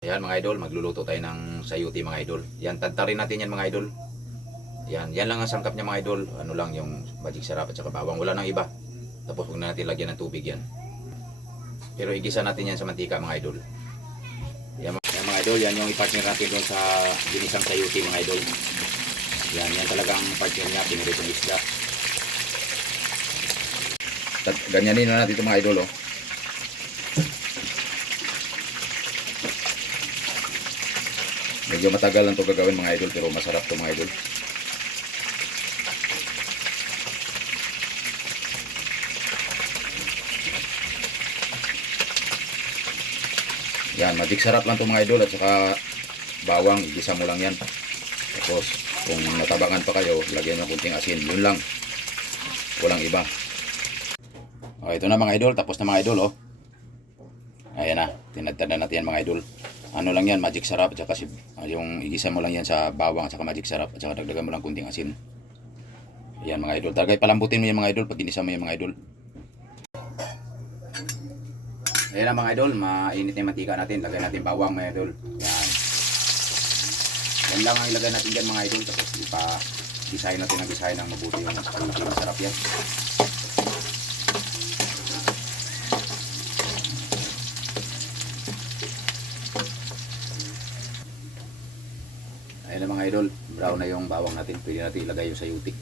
Ayan mga idol, magluluto tayo ng sayuti mga idol. Yan, tantarin natin yan mga idol. Yan lang ang sangkap niya mga idol. Ano lang yung magic sarap at saka bawang. Wala nang iba. Tapos huwag na natin lagyan ng tubig yan. Pero igisa natin yan sa mantika mga idol. Yan mga idol, yan yung i-partner natin doon sa ginisang sayuti mga idol. Yan talagang partner niya, piniritong isda. Ganyanin na natin ito mga idol oh. Medyo matagal lang ito gagawin mga idol pero masarap ito mga idol. Yan, magic sarap lang ito mga idol at saka bawang, igisa mo lang yan. Tapos kung natabangan pa kayo, lagyan nyo kunting asin. Yun lang. Walang iba. Okay, ito na mga idol. Tapos na mga idol oh. Ayan na. Tinadtad na natin yan mga idol. Ano lang yan, magic sarap at saka yung igisa mo lang yan sa bawang at saka magic sarap at saka dagdagan mo lang kunting asin. Ayan mga idol. Talaga palambutin mo yan mga idol pag ginisa mo yan mga idol. Ayan na mga idol, mainit na yung mantika natin. Lagay natin bawang mga idol. Yan. Yan lang ang ilagay natin dyan mga idol. Tapos ipa-gisahin natin ang gisahin ng mabuti yung masarap yan. Ayan na mga idol, brown na yung bawang natin. Pwede natin ilagay yung sayuti.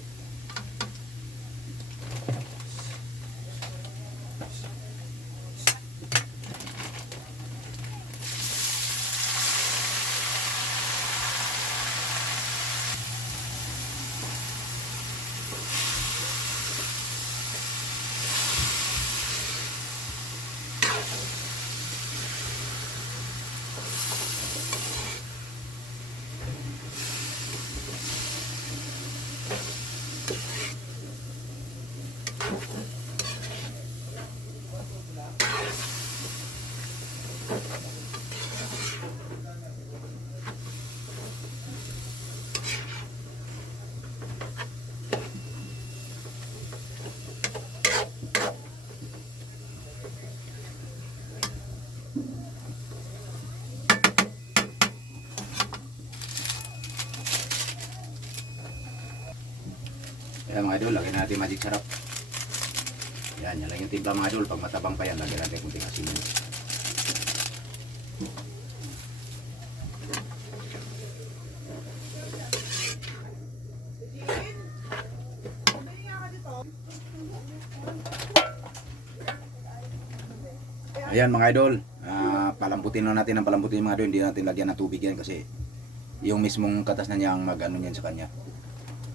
Ayan mga idol, lagyan natin magic sarap. Yan lang yung timpla mga idol. Pag matabang pa yan, lagyan natin kunting asin. Ayan mga idol, palambutin lang natin ang palambutin mga idol. Hindi natin lagyan ng tubig yan kasi yung mismong katas na niya ang mag-ano yan sa kanya.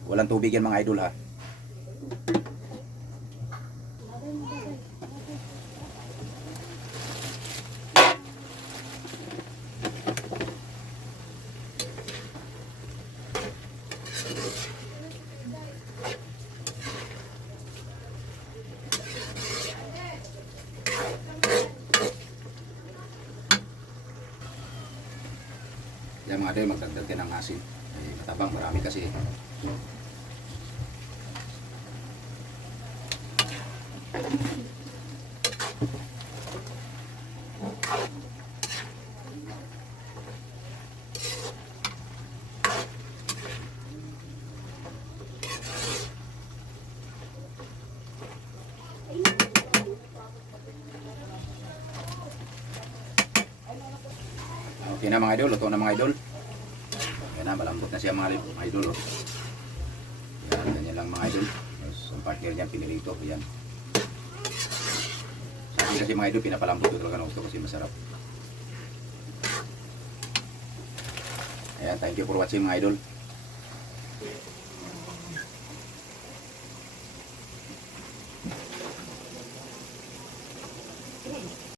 Walang tubig yan mga idol ha. Yan mga idol, magdagdag din ng asin. Matabang, marami kasi. Okay na mga idol, luto na mga idol. Yan na, malambot na siya mga idol. Oh. Yan, ganyan lang mga idol. Tapos ang partner niyan, pinilito. Yan. Sa akin kasi mga idol, pinapalambot ko talaga ng gusto kasi masarap. Ayan, thank you for watching mga idol.